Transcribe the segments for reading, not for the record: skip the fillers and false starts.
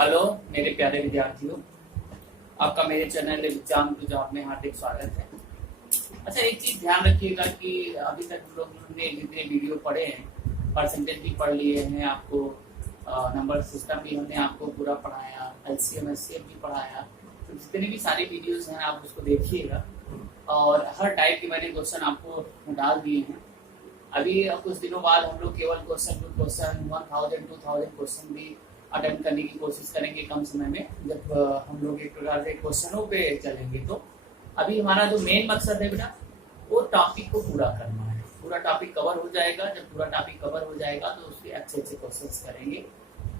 Hello मेरे प्यारे विद्यार्थियों, आपका मेरे चैनल एग्जाम टू जॉब में हार्दिक स्वागत है। अच्छा, एक चीज ध्यान रखिएगा कि अभी तक हम लोग ने जितने वीडियो पढ़े हैं, परसेंटेज भी पढ़ लिए हैं, आपको नंबर सिस्टम भी हमने आपको पूरा पढ़ाया, एलसीएम एचसीएफ भी पढ़ाया। तो जितने भी सारे वीडियोस हैं आप उसको देखिएगा और हर टाइप के मैंने क्वेश्चन आपको डाल दिए हैं। अभी कुछ दिनों बाद हम लोग केवल क्वेश्चन टू क्वेश्चन 1000-2000 क्वेश्चन भी अटेम्प्ट करने की कोशिश करेंगे कम समय में, जब हम लोग एक प्रकार से क्वेश्चनों पे चलेंगे। तो अभी हमारा जो मेन मकसद है बेटा, वो टॉपिक को पूरा करना है। पूरा टॉपिक कवर हो जाएगा, जब पूरा टॉपिक कवर हो जाएगा तो उसके अच्छे अच्छे क्वेश्चंस करेंगे।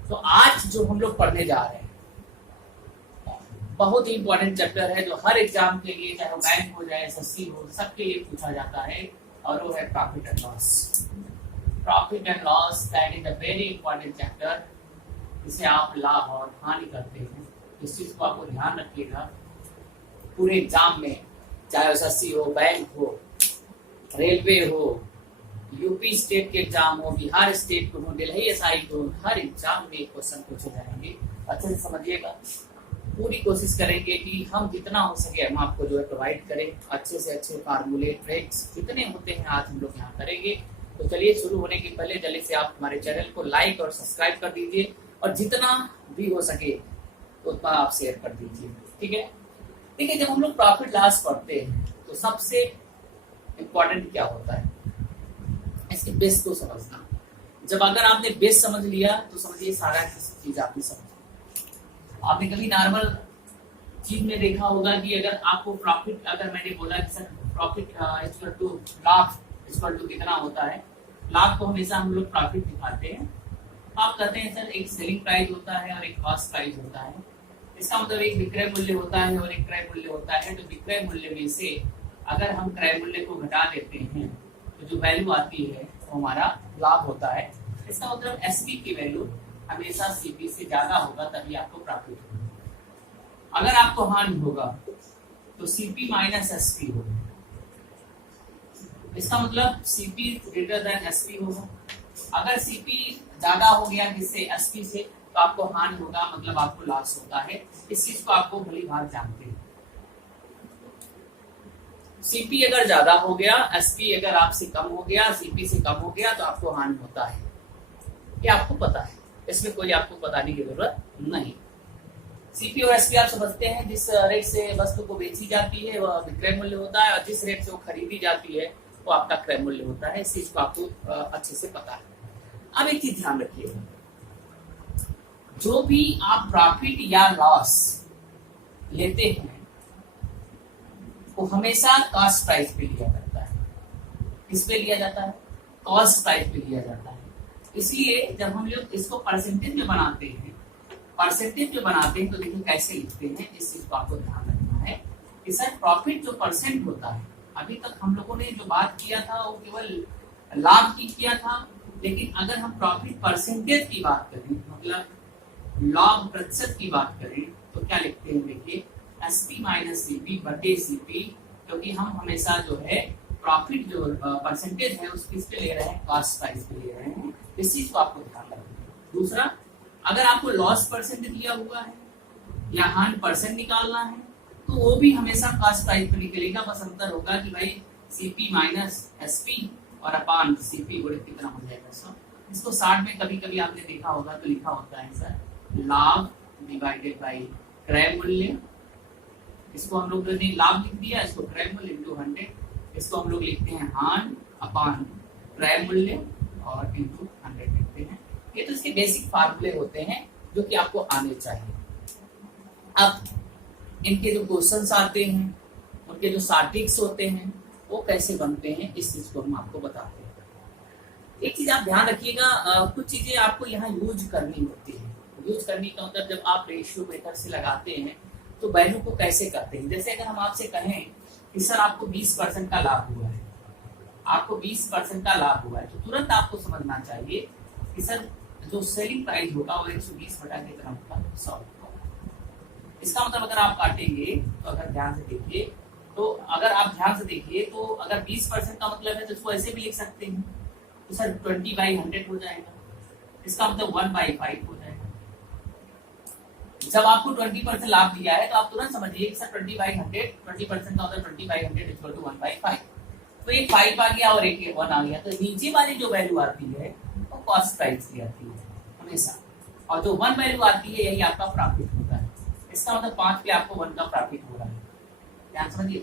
तो आज जो हम लोग पढ़ने जा रहे हैं बहुत ही इंपॉर्टेंट चैप्टर है, जो हर एग्जाम के लिए, चाहे वो बैंक हो जाए एसएससी हो, सबके लिए पूछा जाता है, और वो है profit and loss. Profit and loss that is a very important chapter. इसे आप लाभ और हानि करते हैं, इस चीज को आपको ध्यान रखिएगा पूरे एग्जाम में, चाहे एसएससी हो, बैंक हो, रेलवे हो, यूपी स्टेट के एग्जाम हो, बिहार स्टेट को हो, दिल्ली एसआई को, हर एग्जाम में क्वेश्चन पूछे जाएंगे। अच्छे से समझिएगा, पूरी कोशिश करेंगे कि हम जितना हो सके हम आपको जो है प्रोवाइड करें, अच्छे से अच्छे फार्मूले ट्रिक्स जितने होते हैं आज हम लोग यहाँ करेंगे। तो चलिए, शुरू होने के पहले जल्दी से आप हमारे चैनल को लाइक और सब्सक्राइब कर दीजिए, और जितना भी हो सके उतना आप शेयर कर दीजिए। ठीक है। देखिए, जब हम लोग प्रॉफिट लॉस पढ़ते हैं तो सबसे इम्पोर्टेंट क्या होता है, इसके बेस को समझना। जब अगर आपने बेस समझ लिया तो समझिए सारा चीज आपने समझ। आपने कभी नॉर्मल चीज में देखा होगा कि अगर आपको प्रॉफिट, अगर मैंने बोला कि सर प्रॉफिट इक्वल टू लाभ इक्वल टू कितना होता है, लाभ को हमेशा हम लोग प्रॉफिट दिखाते हैं। आप कहते हैं सर एक सेलिंग प्राइस होता है और एक कॉस्ट प्राइस होता है। इसका मतलब एक विक्रय मूल्य होता है और एक क्रय मूल्य होता है। तो विक्रय मूल्य में से अगर हम क्रय मूल्य को घटा देते हैं तो जो वैल्यू आती है वो हमारा लाभ होता है। इसका मतलब एसपी की वैल्यू हमेशा सीपी से ज्यादा होगा, तभी आपको प्रॉफिट होगा। अगर आपको हानि होगा तो सीपी माइनस एसपी होगा। इसका मतलब सीपी ग्रेटर देन एसपी होगा। अगर सीपी ज्यादा हो गया किससे, एसपी से, तो आपको हानि होगा, मतलब आपको लॉस होता है। इस चीज को आपको भली भांति जानते हैं। सीपी अगर ज्यादा हो गया, एसपी अगर आपसे कम हो गया, सीपी से कम हो गया, तो आपको हानि होता है। ये आपको पता है, इसमें कोई आपको बताने की जरूरत नहीं। सीपी और एसपी आप समझते हैं, जिस रेट से वस्तु को बेची जाती है वह विक्रय मूल्य होता है, और जिस रेट से वो खरीदी जाती है वो आपका क्रय मूल्य होता है। इस चीज को आपको अच्छे से पता है। अब एक चीज ध्यान रखिएगा, जो भी आप प्रॉफिट या लॉस लेते हैं वो हमेशा कॉस्ट प्राइस पे लिया जाता है। किस पे लिया जाता है? कॉस्ट प्राइस पे लिया जाता है। इसलिए जब हम लोग इसको परसेंटेज में बनाते हैं, तो देखिए कैसे लिखते हैं, इस चीज को आपको ध्यान रखना है कि सर प्रॉफिट जो परसेंट होता है, अभी तक हम लोगों ने जो बात किया था वो केवल लाभ की किया था, लेकिन अगर हम प्रॉफिट परसेंटेज की बात करें, मतलब लाभ प्रतिशत की बात करें, तो क्या लिखते हैं? देखिए, एसपी माइनस सीपी बटे सीपी, क्योंकि हम हमेशा जो है प्रॉफिट जो परसेंटेज है उस किस पे ले रहे हैं, कॉस्ट प्राइस पे ले रहे हैं। इस चीज को आपको ध्यान रखना है। दूसरा, अगर आपको लॉस परसेंटेज दिया हुआ है या हानि परसेंट निकालना है, तो वो भी हमेशा कॉस्ट प्राइस पे निकलेगा। बस अंतर होगा कि भाई सीपी माइनस एसपी और अपान सीपी गुणे कितना हो जाएगा। सर इसको 60 में कभी कभी आपने देखा होगा तो लिखा होता है सर लाभ डिवाइडेड बाई क्रय मूल्य। इसको हम लोग ने लाभ लिख दिया, इसको क्रय मूल्य इंटू 100। इसको हम लोग लिखते हैं हान अपान क्रय मूल्य और इंटू 100 लिखते हैं। ये तो इसके बेसिक फार्मूले होते हैं जो कि आपको आने चाहिए। अब इनके जो क्वेश्चंस आते हैं, उनके जो स्टैटिस्टिक्स होते हैं, वो कैसे बनते हैं, इस चीज को हम आपको बताते हैं। एक चीज आप ध्यान रखिएगा, कुछ चीजें आपको यहाँ यूज करनी होती है। यूज करने का मतलब जब आप रेशियो मेथड से लगाते हैं तो वैल्यू को कैसे करते हैं। जैसे अगर हम आपसे कहें कि सर आपको 20% का लाभ हुआ है, आपको 20% का लाभ हुआ है, तो तुरंत आपको समझना चाहिए कि सर जो सेलिंग प्राइस होगा वो 120 बटा कितना होगा, 100 होगा। इसका मतलब अगर आप काटेंगे तो अगर ध्यान से देखिए, तो अगर आप ध्यान से देखिए तो अगर 20% का मतलब है तो इसको ऐसे भी लिख सकते हैं, तो सर 20/100 हो जाएगा। इसका मतलब 1/5 हो जाएगा। जब आपको 20% लाभ दिया है तो आप तुरंत समझिए कि सर 20/100 20% का होता है 20/100 इक्वल टू 1/5। तो एक 5 आ गया और एक 1 आ गया, तो नीचे वाली जो वैल्यू आती है वो कॉस्ट प्राइस की आती है हमेशा, और जो 1 वैल्यू आती है यही आपका प्रॉफिट होता है। इसका मतलब 5 पे आपको 1 का प्रॉफिट हो रहा है, ध्यान समझिए।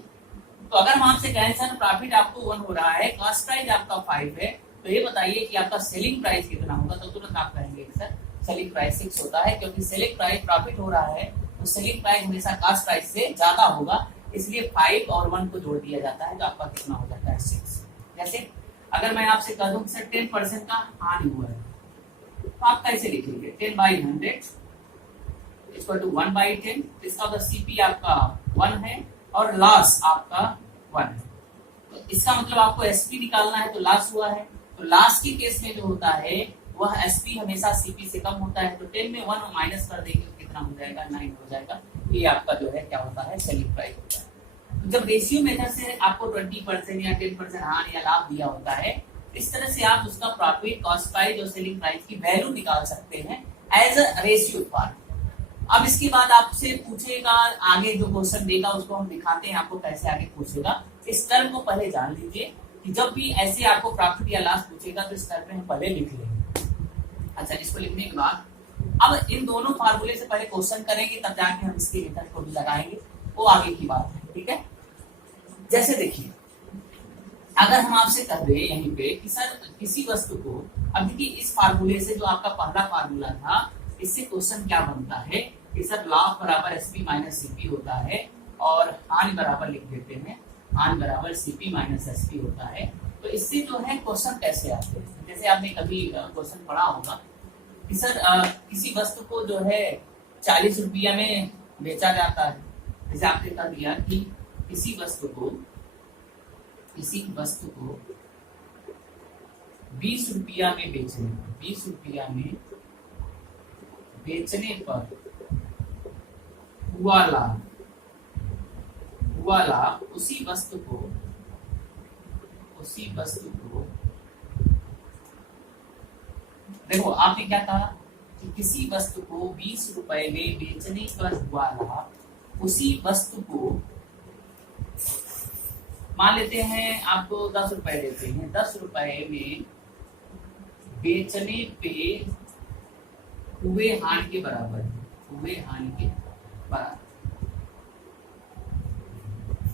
तो अगर हम आपसे कहें सर प्रॉफिट आपको 1 हो रहा है, कॉस्ट प्राइस आपका 5 है, तो ये बताइए कि आपका सेलिंग प्राइस कितना होगा, तो तुरंत आप कहेंगे सर सेलिंग प्राइस 6 होता है, क्योंकि सेलिंग प्राइस प्रॉफिट हो रहा है तो सेलिंग प्राइस हमेशा कॉस्ट प्राइस से ज्यादा होगा, इसलिए 5 और 1 को जोड़ दिया जाता है तो आपका कितना हो जाता है 6। जैसे अगर मैं आपसे कह दूं सर 10% का हानि हुआ है, तो आप कैसे लिखेंगे 10/100 इक्वल टू 1/10, इसका मतलब सीपी आपका 1 है और लॉस आपका 1 है, तो इसका मतलब आपको एसपी निकालना है, तो लॉस हुआ है, तो लॉस के केस में जो होता है वह एसपी हमेशा सीपी से कम होता है, तो 10 में 1 माइनस कर देंगे तो कितना हो जाएगा 9 हो जाएगा। ये आपका जो है क्या होता है सेलिंग प्राइस होता है। तो जब रेशियो मेथड से आपको 20% या 10% हानि या लाभ दिया होता है, इस तरह से आप उसका प्रॉफिट कॉस्ट प्राइस और सेलिंग प्राइस की वैल्यू निकाल सकते हैं एज अ रेशियो फॉर्म। अब इसके बाद आपसे पूछेगा, आगे जो क्वेश्चन देगा उसको हम दिखाते हैं आपको कैसे आगे पूछेगा। इस टर्म को पहले जान लीजिए कि जब भी ऐसे आपको प्रॉफिट या लॉस पूछेगा तो इस टर्म में हम पहले लिख लेंगे। अच्छा, इसको लिखने के बाद अब इन दोनों फार्मूले से पहले क्वेश्चन करेंगे, तब जाके हम इसके मेथड को भी लगाएंगे, वो आगे की बात है, ठीक है। जैसे देखिए अगर हम आपसे कह रहे हैं यहीं पे कि सर किसी वस्तु को, अब देखिए इस फार्मूले से जो आपका पहला फार्मूला था इससे क्वेश्चन क्या बनता है कि सर लाभ बराबर एसपी माइनस सीपी होता है और हानि बराबर लिख देते हैं, हानि बराबर सीपी माइनस एसपी होता है। तो इससे जो है क्वेश्चन कैसे आते हैं, जैसे आपने कभी क्वेश्चन पढ़ा होगा कि सर किसी वस्तु को जो है 40 रुपया में बेचा जाता है, जैसे आपने कह दिया कि किसी वस्तु को 20 रुपया में बेचने, 20 रुपया में बेचने पर हुआ लाभ, उसी वस्तु को देखो आपने क्या कहा कि किसी वस्तु को 20 रुपए में बेचने पर हुआ लाभ, उसी वस्तु को मान लेते हैं आपको 10 रुपए देते हैं, 10 रुपए में बेचने पे हुए हानि के बराबर,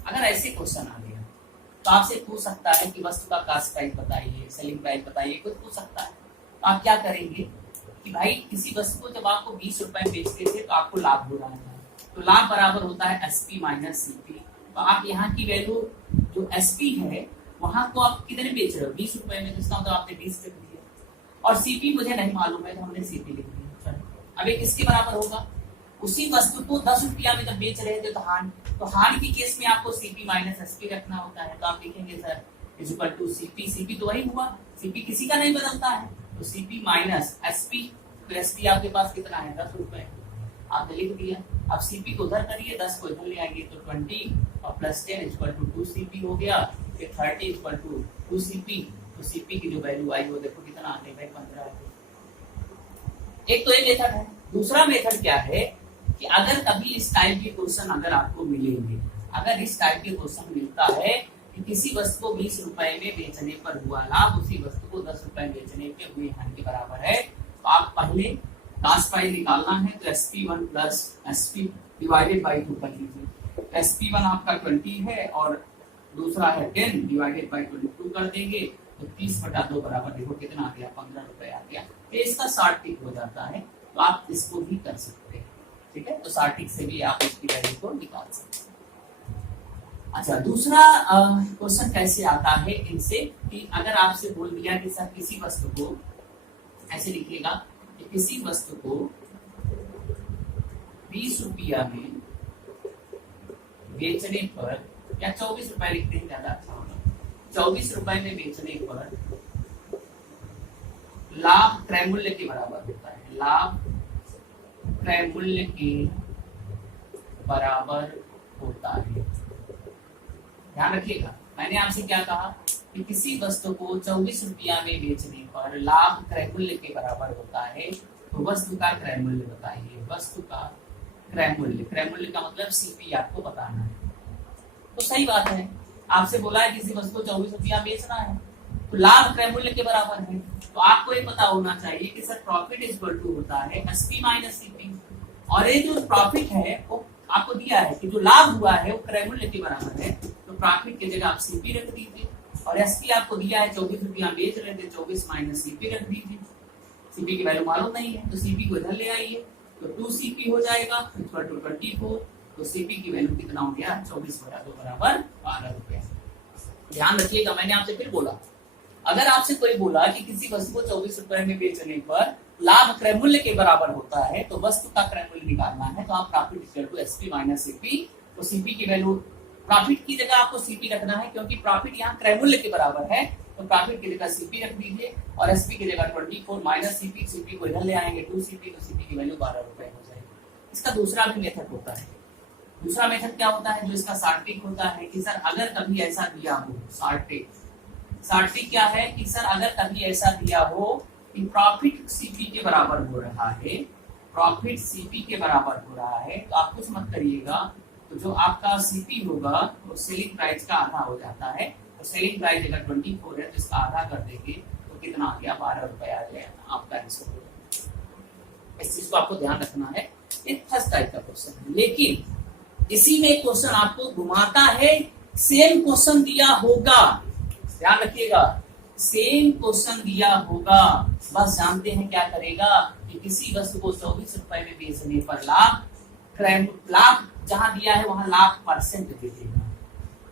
अगर ऐसे क्वेश्चन आ गया तो आपसे पूछ सकता है कि वस्तु का कॉस्ट प्राइस बताइए, सेलिंग प्राइस बताइए, कुछ पूछ सकता है। तो आप क्या करेंगे कि भाई किसी वस्तु को जब आपको 20 रुपए बेचते थे तो आपको लाभ हो रहा था, तो लाभ बराबर होता है एसपी माइनस सीपी। तो आप यहाँ की वैल्यू जो एसपी है वहां को आप कितने बेच रहे हो 20 रुपए में, जिसका मतलब आपने 20 लिख दिया, और सीपी मुझे नहीं मालूम है तो हमने सीपी लिख दिया। अब एक किसके बराबर होगा, उसी वस्तु को 10 रुपया में जब बेच रहे थे तो हानि के केस में आपको सीपी माइनस एसपी रखना होता है। तो आप लिखेंगे sir is equal to CP, CP तो वही हुआ, सीपी किसी का नहीं बदलता है, तो सीपी माइनस एसपी, तो एसपी आपके पास कितना है 10 रुपए, आपने लिख दिया। अब सीपी को उधर करिए, 10 को इधर ले आइए तो 20 और प्लस 10 इक्वल टू 2 सीपी हो गया, फिर 30 इक्वल टू 2 सीपी। तो सीपी की जो वैल्यू आई वो देखो कितना आने भाई 15। एक तो ये मेथड है। दूसरा मेथड क्या है कि अगर कभी इस टाइप के क्वेश्चन अगर आपको मिलेंगे, अगर इस टाइप के क्वेश्चन मिलता है कि किसी वस्तु को 20 रुपए में बेचने पर हुआ लाभ, उसी वस्तु को 10 रुपए बेचने पे हुए हानि के बराबर है, तो आप पहले कॉस्ट प्राइस निकालना है तो SP1 plus SP divided by 2 कर लीजिए। SP1 आपका 20 है और दूसरा है 10 डिवाइडेड बाई 22 कर देंगे तो 30/2 बराबर देखो कितना आ गया 15 रुपए आ गया। तो इसका शॉर्ट टिक हो जाता है, तो आप इसको भी कर सकते हैं, ठीक है। तो शॉर्ट टिक से भी आप इसकी वैल्यू को निकाल सकते हैं। अच्छा, दूसरा क्वेश्चन कैसे आता है इनसे कि अगर आपसे बोल दिया कि सर किसी वस्तु को, ऐसे लिखिएगा कि किसी वस्तु को 20 रुपया में बेचने पर, या 24 रुपए लिखते हैं ज्यादा अच्छा होगा, 24 रुपए में बेचने पर लाभ क्रय मूल्य के बराबर होता है, लाभ क्रय मूल्य के बराबर होता है। ध्यान रखिएगा, मैंने आपसे क्या कहा कि किसी वस्तु को 24 रुपया में बेचने पर लाभ क्रय मूल्य के बराबर होता है, तो वस्तु का क्रय मूल्य बताइए, वस्तु का क्रय मूल्य, क्रय मूल्य का मतलब सीपी आपको बताना है। तो सही बात है, आपसे बोला है किसी वस्तु को 24 रुपया बेचना है तो लाभ क्रय मूल्य के बराबर है। तो आपको ये पता होना चाहिए कि sir profit is equal to होता है एसपी माइनस सीपी, और ये जो प्रॉफिट है वो आपको दिया है कि जो लाभ हुआ है वो क्रय मूल्य के बराबर है, तो प्रॉफिट की जगह आप सीपी रख दीजिए, और एसपी आपको दिया है 24 रुपया बेच रहे थे, 24 माइनस सीपी रख दीजिए। सीपी की वैल्यू मालूम नहीं है तो सीपी को इधर ले आइए, तो 2 सीपी हो जाएगा इक्वल टू 24, तो सीपी की वैल्यू कितना हो गया 24/2 बराबर 12 रुपया। ध्यान रखिएगा, मैंने आपसे फिर बोला, अगर आपसे कोई बोला कि किसी वस्तु को 24 रुपए में बेचने पर लाभ क्रय मूल्य के बराबर होता है तो वस्तु का क्रय मूल्य निकालना है, तो आप profit equal to SP minus CP, तो सीपी की वैल्यू प्रॉफिट की जगह आपको सीपी रखना है क्योंकि प्रॉफिट यहाँ क्रय मूल्य के बराबर है, तो प्रॉफिट की जगह सीपी रख दीजिए, और एसपी की जगह 24 माइनस सीपी, सीपी को इधर ले आएंगे 2 सीपी, तो सीपी की वैल्यू 12 रुपए हो जाएगी। इसका दूसरा भी मेथड होता है। दूसरा मेथड क्या होता है जो इसका सार्टिक होता है कि सर अगर कभी ऐसा दिया हो, सार्टिक क्या है कि सर अगर कभी ऐसा दिया हो कि प्रॉफिट सीपी के बराबर हो रहा है, प्रॉफिट सीपी के बराबर हो रहा है, तो आप कुछ मत करिएगा, तो जो आपका सीपी होगा वो सेलिंग प्राइस का आधा हो जाता है, तो सेलिंग प्राइस अगर 24 है तो इसका आधा कर देंगे तो कितना आ गया 12 रुपए आ जाएगा आपका आंसर हो जाएगा। इस चीज को आपको ध्यान रखना है, ये फर्स्ट टाइप का क्वेश्चन है। लेकिन इसी में क्वेश्चन आपको घुमाता है, सेम क्वेश्चन दिया होगा, ध्यान रखिएगा, सेम क्वेश्चन दिया होगा, बस जानते हैं क्या करेगा कि किसी वस्तु को 24 रुपए में बेचने पर लाभ जहां दिया है वहां लाभ परसेंट दे देगा,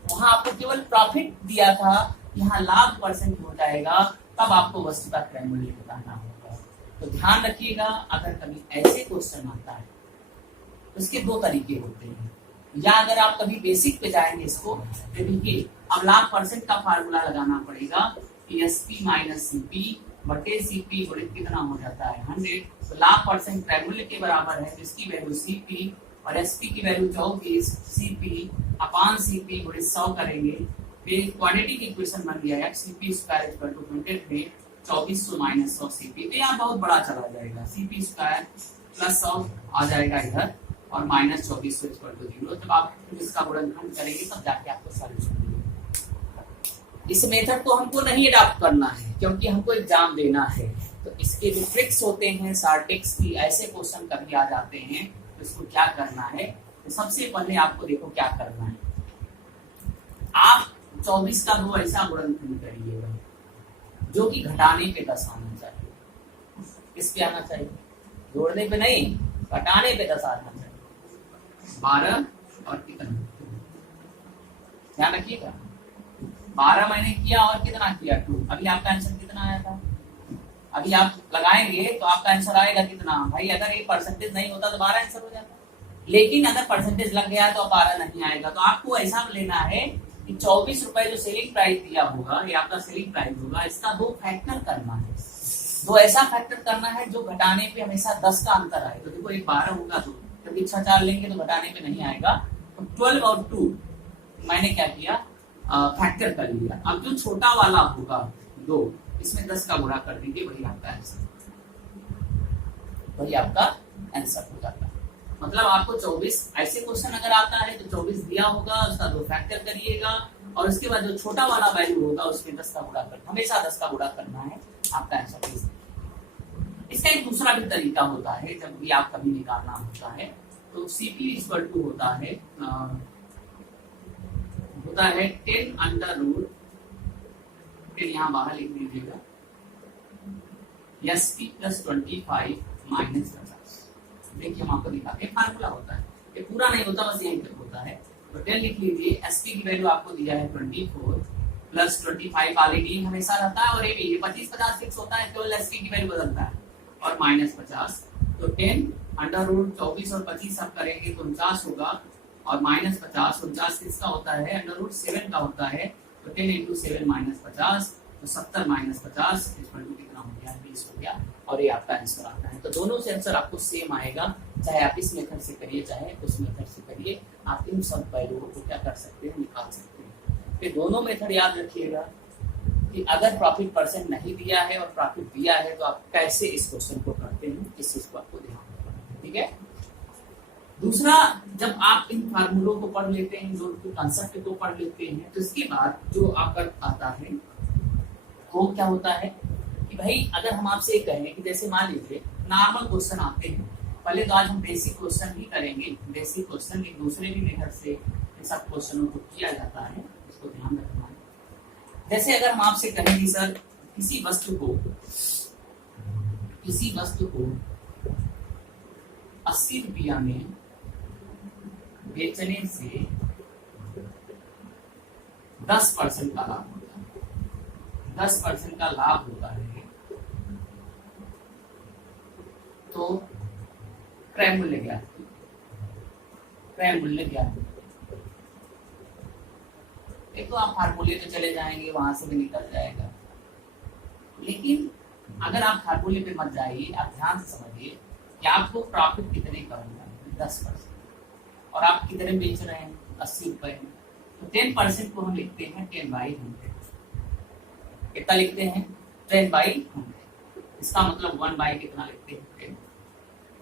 वहां आपको केवल प्रॉफिट दिया था, यहाँ लाभ परसेंट हो जाएगा, तब आपको वस्तु का क्रय मूल्य बताना होगा। तो ध्यान रखिएगा, अगर कभी ऐसे क्वेश्चन आता है तो इसके 2 तरीके होते हैं, या अगर आप कभी बेसिक पे जाएंगे इसको तो देखिए अब लाभ परसेंट का फार्मूला लगाना पड़ेगा कि एसपी माइनस सीपी बटे सीपी बड़े कितना हो जाता है 100, तो लाभ परसेंट क्रय मूल्य के बराबर है, जिसकी वैल्यू सीपी और एसपी की वैल्यू 24 सीपी अपान सीपी बड़े 100 करेंगे, फिर क्वाड्रेटिक इक्वेशन बन गया है सीपी स्क्वायर इक्वल टू 100 में 2400 माइनस 100 सीपी, तो यहाँ बहुत बड़ा चला जाएगा, सीपी स्क्वायर प्लस 100 आ जाएगा इधर और माइनस 2400 इक्वल टू 0। जब आप इसका गुणनखंड करेंगे तब जाके आपको सॉल्यूशन मिलेगा। इस मेथड को हमको नहीं अडॉप्ट करना है क्योंकि हमको एग्जाम देना है, तो इसके जो ट्रिक्स होते हैं सार्टिक्स की, ऐसे क्वेश्चन कभी आ जाते हैं तो इसको क्या करना है, तो सबसे पहले आपको देखो क्या करना है, आप 24 का 2 ऐसा गुणनखंड करिएगा जो कि घटाने पे 10 आना चाहिए, किस पे आना चाहिए, जोड़ने पे नहीं, घटाने पे 10 आना चाहिए, 12 और कितना, ध्यान रखिएगा 12 मैंने किया और कितना किया 2, अभी आपका आंसर कितना आया था, अभी आप लगाएंगे तो आपका आंसर आएगा कितना भाई, अगर ये परसेंटेज नहीं होता तो 12 आंसर हो जाता, लेकिन अगर परसेंटेज लग गया तो 12 नहीं आएगा। तो आपको ऐसा लेना है कि 24 रुपए जो सेलिंग प्राइस दिया होगा, ये आपका सेलिंग प्राइस होगा, इसका 2 फैक्टर करना है, 2 ऐसा फैक्टर करना है जो घटाने पे हमेशा 10 का अंतर आए। तो देखो एक 12 होगा तो जब इच्छा 4 लेंगे तो घटाने पे नहीं आएगा, तो 12 और 2 मैंने क्या किया फैक्टर कर लिया। अब जो छोटा वाला होगा 2, इसमें 10 का गुणा कर दीजिए, वही आपका आंसर, वही आपका आंसर हो जाता है। मतलब आपको 24 ऐसे क्वेश्चन अगर आता है तो 24 दिया होगा, उसका 2 फैक्टर करिएगा और उसके बाद जो छोटा वाला वैल्यू होगा उसमें 10 का गुणा करना, हमेशा 10 का गुणा करना है, आपका आंसर। इसका एक दूसरा भी तरीका होता है, जब भी आप कभी निकालना होता है तो सीपी इक्वल टू होता है 10 अंडर रूट, फिर यहाँ बाहर लिख दीजिएगा एसपी प्लस 25 माइनस 50। देखिए हम आपको दिखाते हैं, फार्मूला होता है, ये पूरा नहीं होता, बस यहीं तक होता है। तो 10 लिख लीजिए, एसपी की वैल्यू आपको दिया है 24 प्लस 25 वाली हमेशा रहता है, और ये भी 25-50 फिक्स होता है, केवल एसपी की वैल्यू बदलता है, और माइनस 50। तो 10 अंडर रूट 24 और 25 सब करेंगे तो 49 होगा, और माइनस 50, 49 किसका होता है अंडर रूट 7 का होता है, तो 10 इंटू 7 माइनस 50, तो 70 माइनस 50 इक्वल टू कितना हो गया 20 हो गया, और ये आपका आंसर आता है। तो दोनों से आंसर आपको सेम आएगा, चाहे आप इस मेथड से करिए चाहे उस मेथड से करिए, आप इन सब पहलुओं को क्या कर सकते हैं, निकाल सकते हैं। फिर दोनों मेथड याद रखिएगा कि अगर प्रॉफिट परसेंट नहीं दिया है और प्रॉफिट दिया है तो आप कैसे इस क्वेश्चन को करते हैं, इस चीज को आपको ध्यान रखना है, ठीक है। दूसरा, जब आप इन फार्मूलों को पढ़ लेते हैं, जो कंसेप्ट को पढ़ लेते हैं, तो इसके बाद जो आपका आता है वो क्या होता है कि भाई अगर हम आपसे कहें कि जैसे मान लीजिए नॉर्मल क्वेश्चन आते हैं, पहले तो आज हम बेसिक क्वेश्चन ही करेंगे। बेसिक क्वेश्चन एक दूसरे भी मेथड से इन सब क्वेश्चनों को किया जाता है, इसको ध्यान रखना है। जैसे अगर हम आपसे कहें कि सर किसी वस्तु को 80 रुपया में बेचने से 10% का लाभ होता है, 10% का लाभ होता है, तो क्रय मूल्य ज्ञात, क्रय मूल्य ज्ञात। एक तो आप फार्मूले तो चले जाएंगे, वहां से भी निकल जाएगा, लेकिन अगर आप फार्मूले पे मत जाइए, आप ध्यान से समझिए कि आपको प्रॉफिट कितने का होगा, 10%, और आप कितने बेच रहे हैं, 80 रुपए में, तो 10% को हम लिखते हैं 10/100। कितना लिखते हैं, 10/100। इसका मतलब 1 कितना लिखते हैं, 10।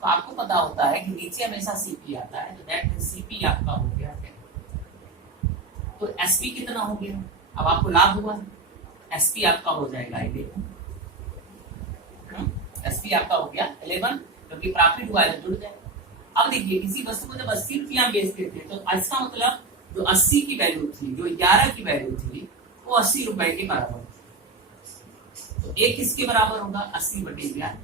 तो आपको पता होता है कि नीचे हमेशा सीपी आता है, तो दैट मीन सीपी आपका हो गया 10। तो एसपी कितना हो गया, अब आपको लाभ हुआ, एसपी आपका हो जाएगा 11। एसपी आपका हो गया 11, क्योंकि प्रॉफिट हुआ है, जुड़ जाए। अब देखिए किसी वस्तु को जब 80 रुपया बेचते थे, तो इसका मतलब जो 80 की वैल्यू थी, जो 11 की वैल्यू थी, वो 80 रुपए के बराबर थी। तो एक किसके बराबर होगा, 80/11।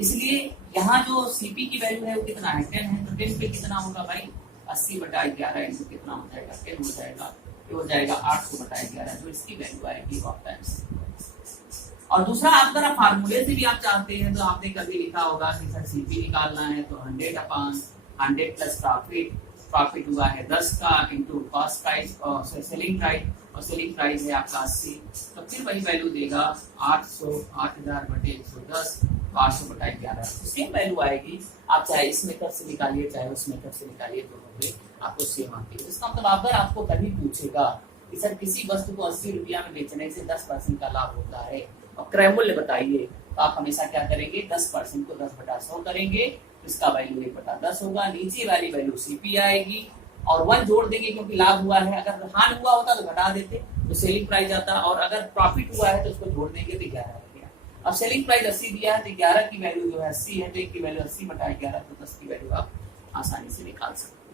इसलिए यहाँ जो सीपी की वैल्यू है वो कितना है, 10 है, तो 10 पे कितना होगा भाई, 80/11 इंटू कितना हो जाएगा, 10 हो जाएगा, ये हो जाएगा 800/11, जो इसकी वैल्यू आएगी वो आपका आंसर। और दूसरा, आप अगर फार्मूले से भी आप चाहते हैं, तो आपने कभी लिखा होगा कि सर सीपी निकालना है तो 100/100 प्लस प्रॉफिट हुआ है 10 का, इंटू कॉस्ट प्राइस और सेलिंग प्राइस, और सेलिंग प्राइस है आपका 80, तो फिर वही वैल्यू देगा 8000/110, 800/11। सेम वैल्यू आएगी, आप चाहे इस मेथड से निकालिए चाहे उस मेथड से निकालिए, दोनों पे आपको सेम आती है। इसका मतलब अगर आपको कभी पूछेगा कि सर किसी वस्तु को 80 रुपया में बेचने से 10% का लाभ होता है और क्रय मूल्य बताइए, तो आप हमेशा क्या करेंगे, 10% को 10/100 करेंगे, तो इसका वैल्यू 1/10 होगा, नीचे वाली वैल्यू सीपी आएगी, और 1 जोड़ देंगे क्योंकि लाभ हुआ है। अगर हानि हुआ होता तो घटा देते, तो सेलिंग प्राइस आता, और अगर प्रॉफिट हुआ है तो उसको जोड़ देंगे तो 11 हो गया। अब सेलिंग प्राइस 80 दिया है, तो 11 की वैल्यू जो है 80 है, तो 1 की वैल्यू 80/11, तो 10 की वैल्यू आप आसानी से निकाल सकते हैं।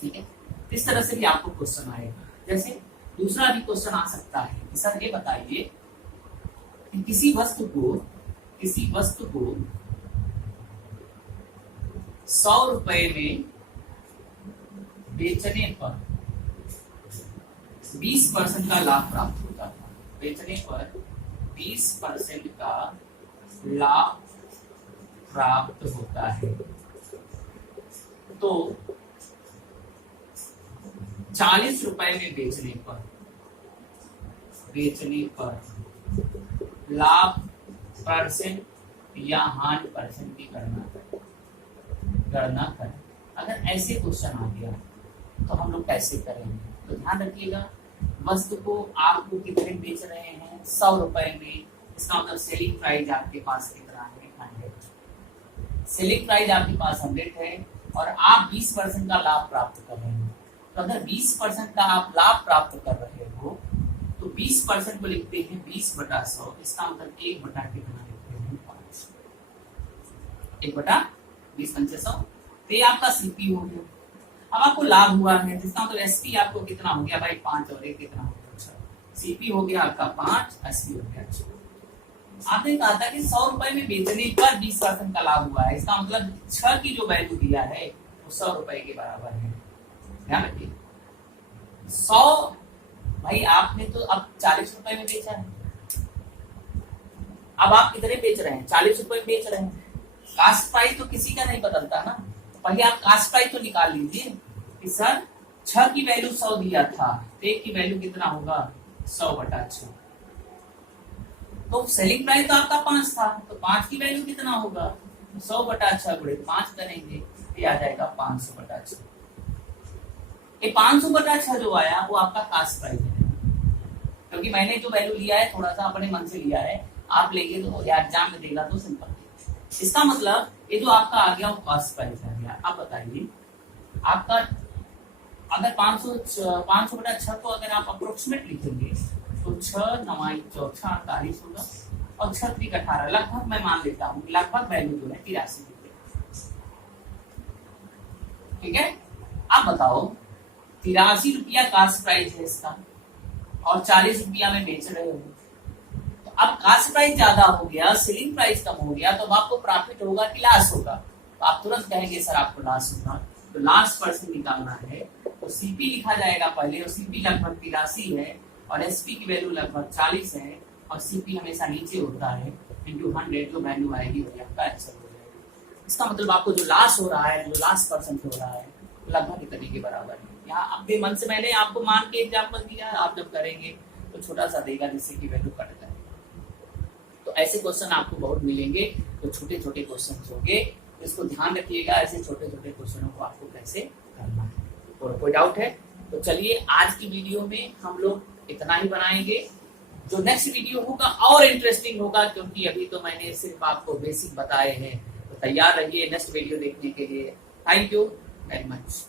ठीक है, इस तरह से भी आपको क्वेश्चन आएगा। जैसे दूसरा भी क्वेश्चन आ सकता है कि सर ये बताइए कि किसी वस्तु को 100 रुपए में बेचने पर 20% का लाभ प्राप्त होता था, बेचने पर 20% का लाभ प्राप्त होता है, तो 40 रुपए में बेचने पर लाभ परसेंट या हानि परसेंट की गणना करें। अगर ऐसे क्वेश्चन आ गया तो हम लोग कैसे करेंगे, तो ध्यान रखिएगा, वस्तु को आपको कितने बेच रहे हैं, 100 रुपए में, इसका मतलब सेलिंग प्राइस आपके पास कितना है, 100। सेलिंग प्राइस आपके पास 100 है और आप 20% का लाभ प्राप्त कर रहे हैं। तो अगर 20% का आप लाभ प्राप्त कर रहे हो, तो 20% को लिखते हैं 20/100, इसका मतलब 1 कितना लिखते हैं, 5। 1/20 तो ये आपका सीपी हो गया। अब आपको लाभ हुआ है, जिसका मतलब एसपी आपको कितना हो गया भाई, 5 और 1 कितना हो गया, 6। सीपी हो गया आपका 5, एसपी हो गया 6। आपने कहा था कि 100 रुपए में बेचने पर 20% का लाभ हुआ है, इसका मतलब 6 की जो वैल्यू दिया है वो 100 रुपए के बराबर है। ध्यान रखिए, 100 भाई आपने तो अब 40 रुपए में बेचा है, अब आप कितने बेच रहे हैं, 40 रुपए में बेच रहे हैं। कास्ट प्राइस तो किसी का नहीं बदलता ना, पहले आप कास्ट प्राइस तो निकाल लीजिए कि सर 6 की वैल्यू 100 दिया था, तो 1 की वैल्यू कितना होगा, 100/6। तो सेलिंग प्राइस तो आपका 5 था, तो 5 की वैल्यू कितना होगा, 100/6 गुणे 5 करेंगे, ये आ जाएगा 500/6। ये 500/6 जो आया वो आपका कास्ट प्राइस है, क्योंकि मैंने जो वैल्यू लिया है थोड़ा सा अपने मन से लिया है, आप लेंगे तो या एग्जाम में देगा तो सिंपल। इसका मतलब ये जो आपका आ गया वो कास्ट प्राइस आ गया। गया। अब बताइए आपका अगर 500/6 को अगर आप अप्रोक्सीमेट लिखेंगे तो 6×9=48 होगा और 6×3=18, लगभग मैं मान लेता हूँ लगभग वैल्यू जो है 83 की। ठीक है, अब बताओ 83 रुपया कास्ट प्राइस है इसका और 40 रुपया में बेच रहे हो, तो अब कास्ट प्राइस ज्यादा हो गया, सेलिंग प्राइस कम हो गया, तो अब आपको प्रॉफिट होगा कि लॉस होगा? तो आप तुरंत कहेंगे सर आपको लॉस होगा। तो लास्ट परसेंट निकालना है तो सीपी लिखा जाएगा पहले, और सीपी लगभग 83 है और एसपी की वैल्यू लगभग 40 है और सीपी हमेशा नीचे होता है इंटू 100, जो वैल्यू आएगी वही आपका आंसर हो जाएगा। इसका मतलब आपको जो लॉस हो रहा है, जो लास्ट परसेंट हो रहा है, लगभग इतने के बराबर है। यहाँ अपने मन से मैंने आपको मान के एग्जाम्पल दिया, आप जब करेंगे तो छोटा सा देगा जिससे कि वैल्यू कट जाए। तो ऐसे क्वेश्चन आपको बहुत मिलेंगे, तो छोटे छोटे क्वेश्चन होंगे, इसको ध्यान रखिएगा, ऐसे छोटे छोटे क्वेश्चनों को आपको कैसे करना है। और कोई डाउट है तो चलिए आज की वीडियो में हम लोग इतना ही बनाएंगे। जो नेक्स्ट वीडियो होगा और इंटरेस्टिंग होगा, क्योंकि अभी तो मैंने सिर्फ आपको बेसिक बताए हैं। तो तैयार रहिए नेक्स्ट वीडियो देखने के लिए। Thank you very much.